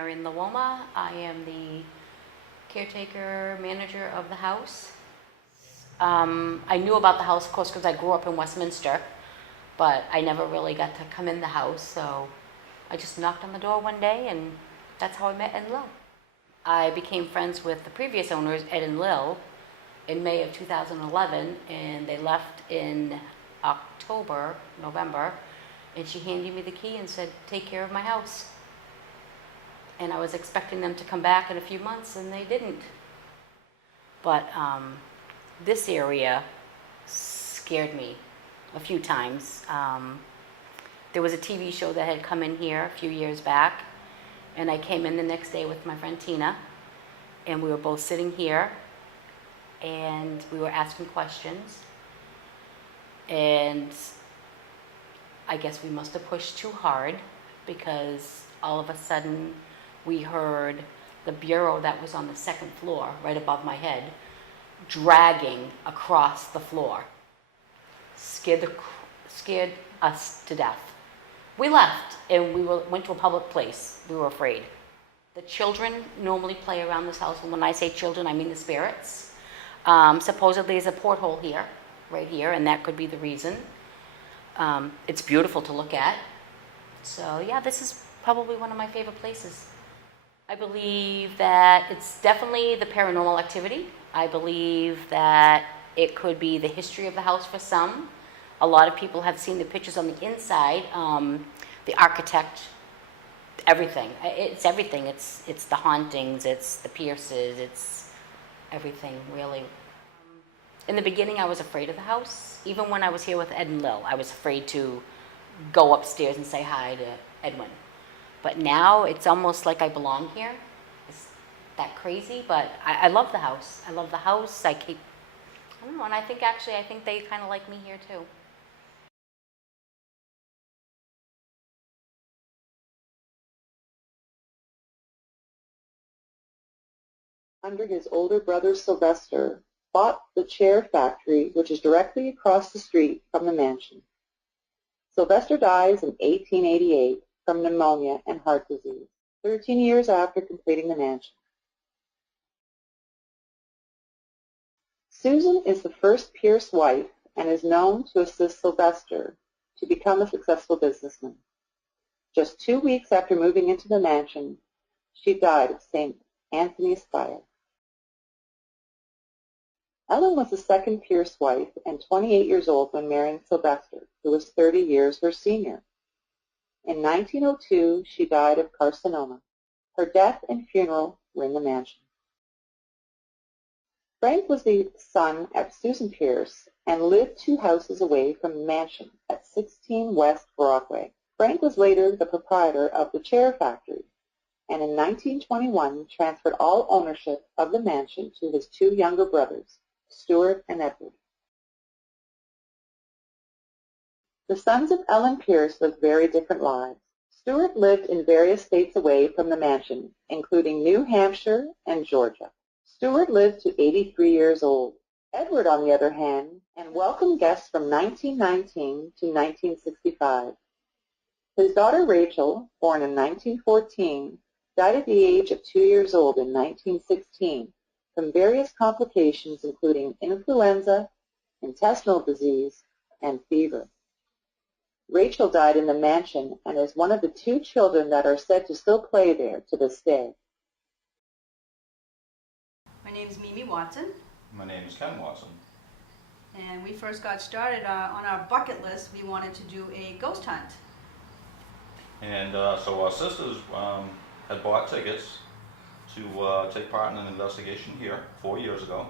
Marion Luoma. I am the caretaker manager of the house. I knew about the house, of course, because I grew up in Westminster, but I never really got to come in the house, so I just knocked on the door one day, and that's how I met Ed and Lil. I became friends with the previous owners, Ed and Lil, in May of 2011, and they left in November, and she handed me the key and said, take care of my house. And I was expecting them to come back in a few months, and they didn't. But this area scared me a few times. There was a TV show that had come in here a few years back, and I came in the next day with my friend Tina, and we were both sitting here, and we were asking questions, and I guess we must have pushed too hard, because all of a sudden we heard the bureau that was on the second floor, right above my head, dragging across the floor. Scared us to death. We left, and we went to a public place. We were afraid. The children normally play around this house, and when I say children, I mean the spirits. Supposedly there's a porthole here, right here, and that could be the reason. It's beautiful to look at. So yeah, this is probably one of my favorite places. I believe that it's definitely the paranormal activity. I believe that it could be the history of the house for some. A lot of people have seen the pictures on the inside. The architect, everything. It's everything. It's the hauntings, it's the Pierces, it's everything, really. In the beginning, I was afraid of the house. Even when I was here with Ed and Lil, I was afraid to go upstairs and say hi to Edwin. But now it's almost like I belong here. It's that crazy, but I love the house. I love the house. I don't know, and I think they kind of like me here too. Under his older brother Sylvester, bought the chair factory, which is directly across the street from the mansion. Sylvester dies in 1888 from pneumonia and heart disease, 13 years after completing the mansion. Susan is the first Pierce wife and is known to assist Sylvester to become a successful businessman. Just 2 weeks after moving into the mansion, she died of St. Anthony's fire. Ellen was the second Pierce wife and 28 years old when marrying Sylvester, who was 30 years her senior. In 1902, she died of carcinoma. Her death and funeral were in the mansion. Frank was the son of Susan Pierce and lived 2 houses away from the mansion at 16 West Broadway. Frank was later the proprietor of the chair factory, and in 1921 transferred all ownership of the mansion to his 2 younger brothers, Stuart and Edward. The sons of Ellen Pierce lived very different lives. Stuart lived in various states away from the mansion, including New Hampshire and Georgia. Stuart lived to 83 years old. Edward, on the other hand, and welcomed guests from 1919 to 1965. His daughter Rachel, born in 1914, died at the age of 2 years old in 1916 from various complications including influenza, intestinal disease, and fever. Rachel died in the mansion and is one of the 2 children that are said to still play there to this day. My name is Memie Watson. My name is Ken Watson. And we first got started on our bucket list. We wanted to do a ghost hunt. And so our sisters had bought tickets to take part in an investigation here 4 years ago.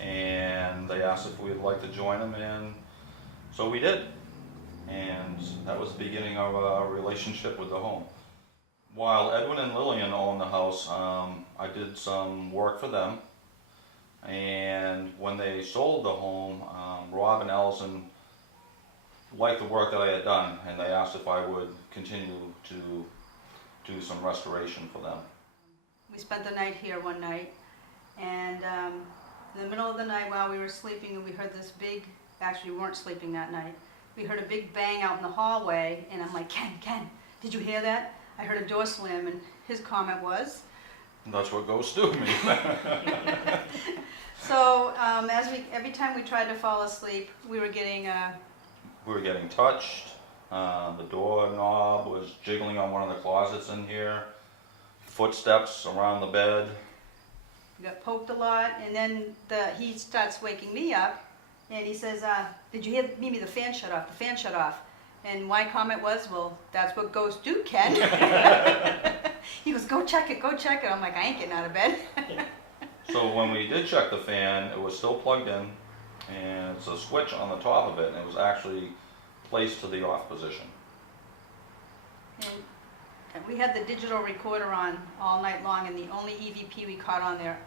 And they asked if we would like to join them, and so we did. And that was the beginning of our relationship with the home. While Edwin and Lillian owned the house, I did some work for them. And when they sold the home, Rob and Allison liked the work that I had done, and they asked if I would continue to do some restoration for them. We spent the night here one night, and in the middle of the night while we were sleeping, we heard this big, actually we weren't sleeping that night, we heard a big bang out in the hallway, and I'm like, Ken, did you hear that? I heard a door slam, and his comment was, That's what ghosts do to me. so every time we tried to fall asleep, we were getting We were getting touched. The doorknob was jiggling on one of the closets in here. Footsteps around the bed. we got poked a lot, and then he starts waking me up, and he says, "Did you hear Mimi? The fan shut off. The fan shut off." And my comment was, "Well, that's what ghosts do, Ken." He goes, "Go check it. Go check it." I'm like, "I ain't getting out of bed." So when we did check the fan, it was still plugged in, and it's a switch on the top of it, and it was actually placed to the off position. And we had the digital recorder on all night long, and the only EVP we caught on there,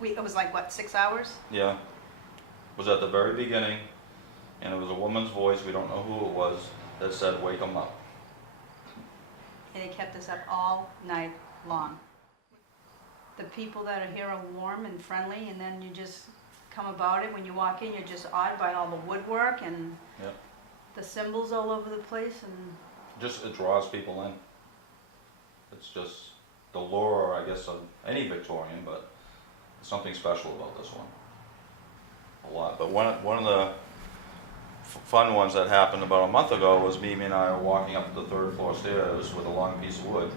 it was like, what, 6 hours? Yeah, it was at the very beginning, and it was a woman's voice, we don't know who it was, that said, "Wake 'em up." And it kept us up all night long. The people that are here are warm and friendly, and then you just come about it. When you walk in, you're just awed by all the woodwork and Yep. the symbols all over the place. And Just, it draws people in. It's just the lure, I guess, of any Victorian, but there's something special about this one. A lot. But one of the fun ones that happened about a month ago was Mimi and I were walking up the third floor stairs with a long piece of wood.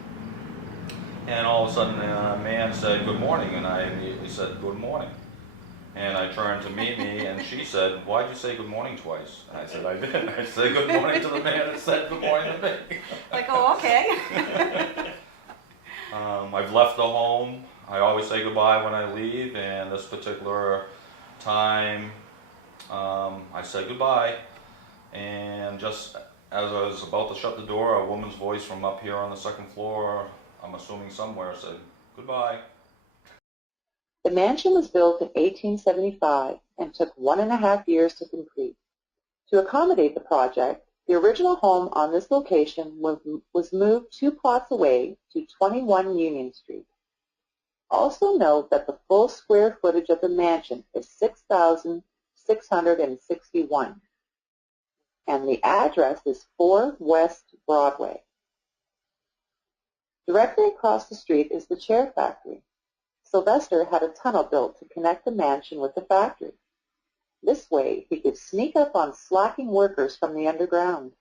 And all of a sudden a man said, "Good morning," and I immediately said, "Good morning." And I turned to Mimi and she said, "Why'd you say good morning twice?" And I said, "I did. I said good morning to the man that said good morning to me." like, oh, okay. I've left the home. I always say goodbye when I leave, and this particular time I said goodbye, and just as I was about to shut the door, a woman's voice from up here on the second floor, I'm assuming somewhere, said goodbye. The mansion was built in 1875 and took 1.5 years to complete. To accommodate the project, the original home on this location was moved 2 plots away to 21 Union Street. Also note that the full square footage of the mansion is 6,661, and the address is 4 West Broadway. Directly across the street is the chair factory. Sylvester had a tunnel built to connect the mansion with the factory. This way, he could sneak up on slacking workers from the underground.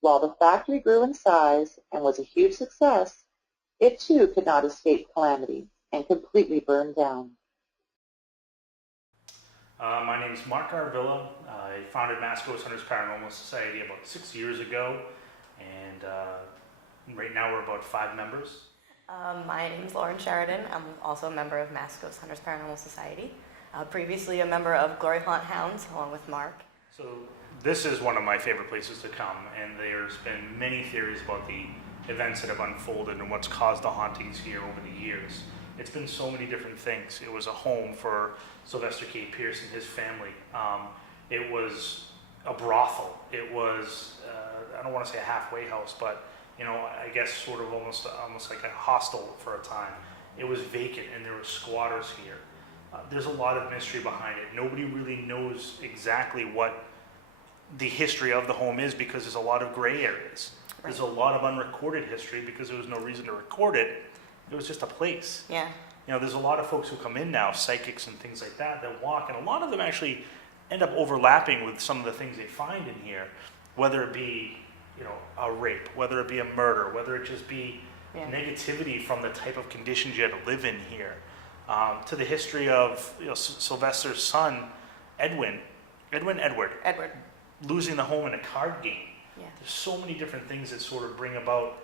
While the factory grew in size and was a huge success, it too could not escape calamity and completely burned down. My name is Marc. I founded Mass Ghost Hunters Paranormal Society about 6 years ago, and right now we're about 5 members. My name is Lauren Sheridan. I'm also a member of Mass Ghost Hunters Paranormal Society. Previously a member of Glory Haunt Hounds, along with Marc. So this is one of my favorite places to come, and there's been many theories about the events that have unfolded and what's caused the hauntings here over the years. It's been so many different things. It was a home for Sylvester K. Pierce and his family. It was a brothel. It was, I don't want to say a halfway house, but I guess sort of almost like a hostel for a time. It was vacant and there were squatters here. There's a lot of mystery behind it. Nobody really knows exactly what the history of the home is because there's a lot of gray areas. Right. There's a lot of unrecorded history because there was no reason to record it. It was just a place. Yeah. There's a lot of folks who come in now, psychics and things like that walk, and a lot of them actually end up overlapping with some of the things they find in here, whether it be a rape, whether it be a murder, whether it just be negativity from the type of conditions you had to live in here, to the history of Sylvester's son, Edward, losing the home in a card game. Yeah. There's so many different things that sort of bring about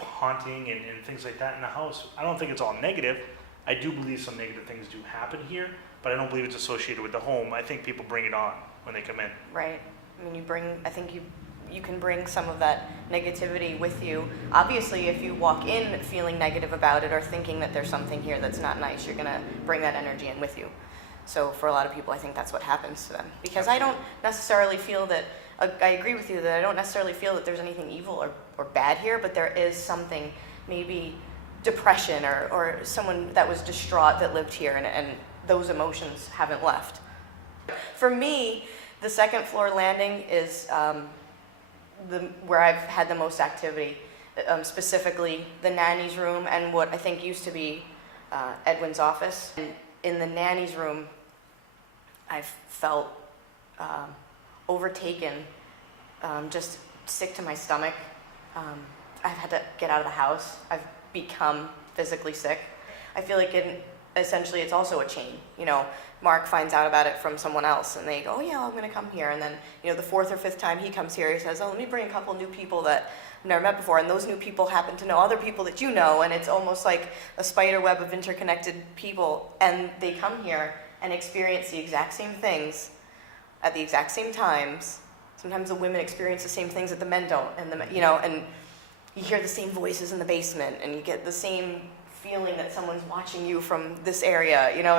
haunting and things like that in the house. I don't think it's all negative. I do believe some negative things do happen here, but I don't believe it's associated with the home. I think people bring it on when they come in. Right. I mean, I think you can bring some of that negativity with you. Obviously, if you walk in feeling negative about it or thinking that there's something here that's not nice, you're going to bring that energy in with you. So for a lot of people, I think that's what happens to them. Because I don't necessarily feel that, I agree with you that I don't necessarily feel that there's anything evil or bad here, but there is something, maybe depression or someone that was distraught that lived here and those emotions haven't left. For me, the second floor landing is where I've had the most activity. specifically the nanny's room and what I think used to be Edwin's office. And in the nanny's room, I've felt overtaken, just sick to my stomach. I've had to get out of the house. I've become physically sick. I feel like essentially it's also a chain. You know, Marc finds out about it from someone else and they go, oh yeah, I'm gonna come here. And then, you know, the fourth or fifth time he comes here, he says, oh, let me bring a couple new people that I've never met before. And those new people happen to know other people that you know. And it's almost like a spider web of interconnected people. And they come here and experience the exact same things at the exact same times. Sometimes the women experience the same things that the men don't. And you know, and you hear the same voices in the basement and you get the same feeling that someone's watching you from this area, you know,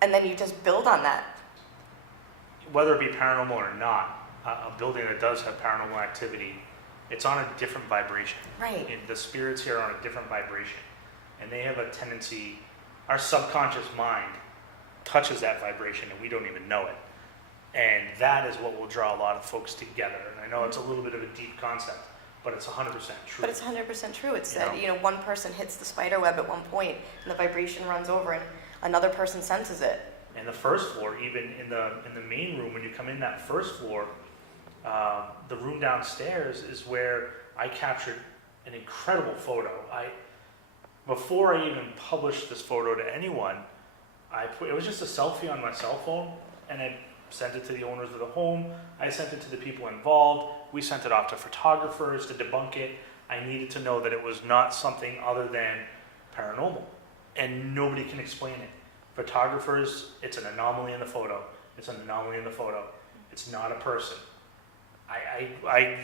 and then you just build on that. Whether it be paranormal or not, a building that does have paranormal activity, it's on a different vibration. Right. And the spirits here are on a different vibration. And they have a tendency, our subconscious mind touches that vibration and we don't even know it. And that is what will draw a lot of folks together. And I know it's a little bit of a deep concept, but it's 100% true. But it's 100% true. It's that, you know, one person hits the spider web at one point and the vibration runs over and another person senses it. And the first floor, even in the main room, when you come in that first floor, the room downstairs is where I captured an incredible photo. Before I even published this photo to anyone, it was just a selfie on my cell phone, and I sent it to the owners of the home. I sent it to the people involved. We sent it off to photographers to debunk it. I needed to know that it was not something other than paranormal, and nobody can explain it. Photographers, it's an anomaly in the photo. It's an anomaly in the photo. It's not a person. I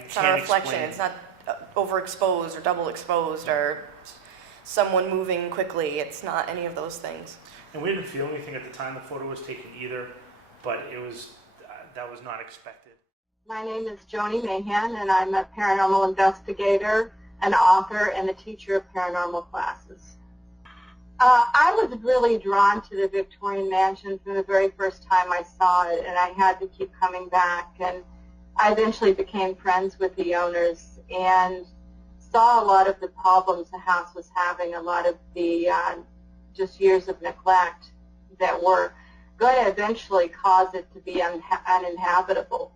It's can't not a reflection. explain. It's not overexposed or double exposed or someone moving quickly. It's not any of those things. And we didn't feel anything at the time the photo was taken either, but it was that was not expected. My name is Joni Mayhan, and I'm a paranormal investigator, an author, and a teacher of paranormal classes. I was really drawn to the Victorian mansion from the very first time I saw it, and I had to keep coming back. And I eventually became friends with the owners and saw a lot of the problems the house was having, a lot of the just years of neglect that were going to eventually cause it to be uninhabitable.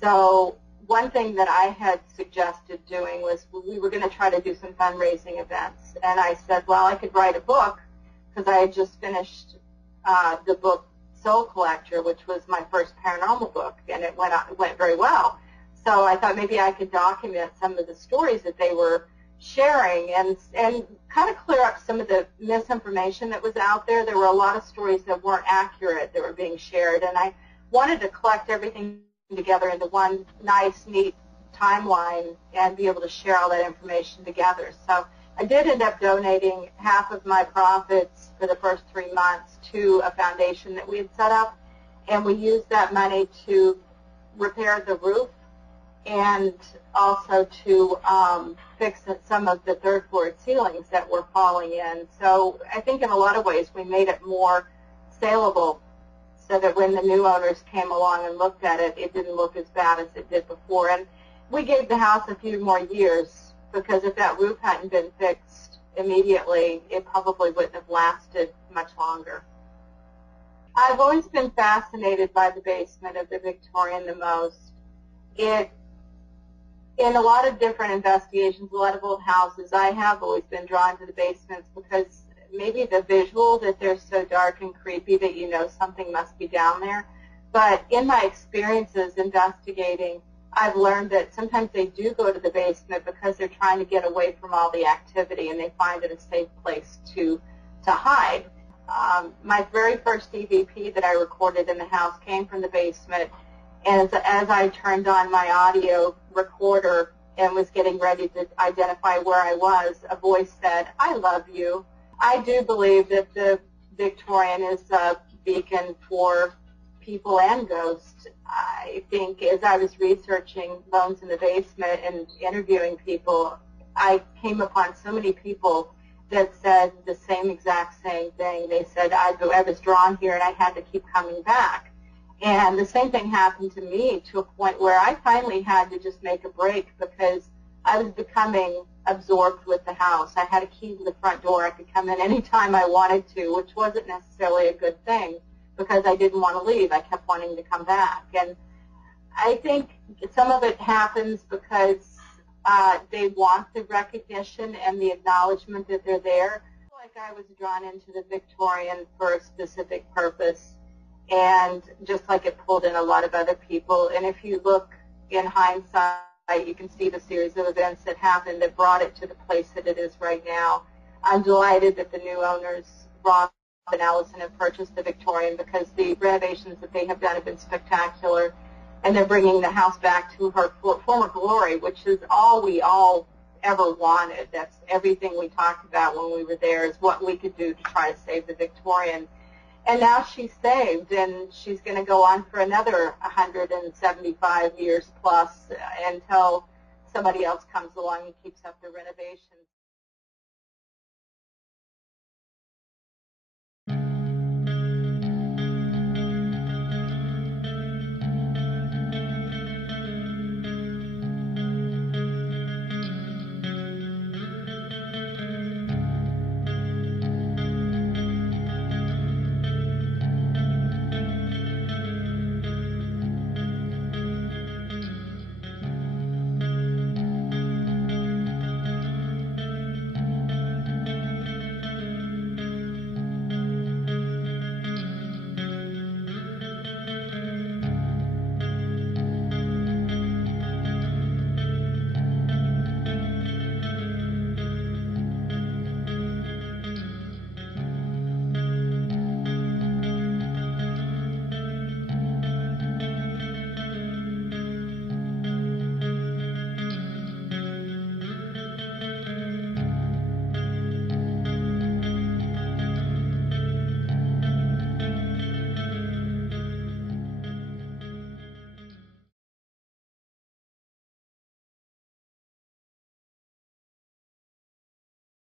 So one thing that I had suggested doing was we were going to try to do some fundraising events. And I said, well, I could write a book because I had just finished the book Soul Collector, which was my first paranormal book, and it went very well. So I thought maybe I could document some of the stories that they were sharing and kind of clear up some of the misinformation that was out there. There were a lot of stories that weren't accurate that were being shared, and I wanted to collect everything together into one nice, neat timeline and be able to share all that information together. So I did end up donating half of my profits for the first 3 months to a foundation that we had set up, and we used that money to repair the roof and also to fix some of the third floor ceilings that were falling in. So I think in a lot of ways we made it more saleable so that when the new owners came along and looked at it, it didn't look as bad as it did before. And we gave the house a few more years because if that roof hadn't been fixed immediately, it probably wouldn't have lasted much longer. I've always been fascinated by the basement of the Victorian the most. In a lot of different investigations, a lot of old houses, I have always been drawn to the basements because maybe the visual that they're so dark and creepy that you know something must be down there. But in my experiences investigating, I've learned that sometimes they do go to the basement because they're trying to get away from all the activity and they find it a safe place to hide. My very first EVP that I recorded in the house came from the basement. And as I turned on my audio recorder and was getting ready to identify where I was, a voice said, "I love you." I do believe that the Victorian is a beacon for people and ghosts. I think as I was researching Bones in the Basement and interviewing people, I came upon so many people that said the same exact same thing. They said, I was drawn here and I had to keep coming back. And the same thing happened to me to a point where I finally had to just make a break because I was becoming absorbed with the house. I had a key to the front door. I could come in anytime I wanted to, which wasn't necessarily a good thing because I didn't want to leave. I kept wanting to come back. And I think some of it happens because they want the recognition and the acknowledgement that they're there. Like I was drawn into the Victorian for a specific purpose, and just like it pulled in a lot of other people. And if you look in hindsight, you can see the series of events that happened that brought it to the place that it is right now. I'm delighted that the new owners, Rob and Allison, have purchased the Victorian because the renovations that they have done have been spectacular, and they're bringing the house back to her former glory, which is all we all ever wanted. That's everything we talked about when we were there, is what we could do to try to save the Victorian. And now she's saved, and she's going to go on for another 175 years plus until somebody else comes along and keeps up the renovations.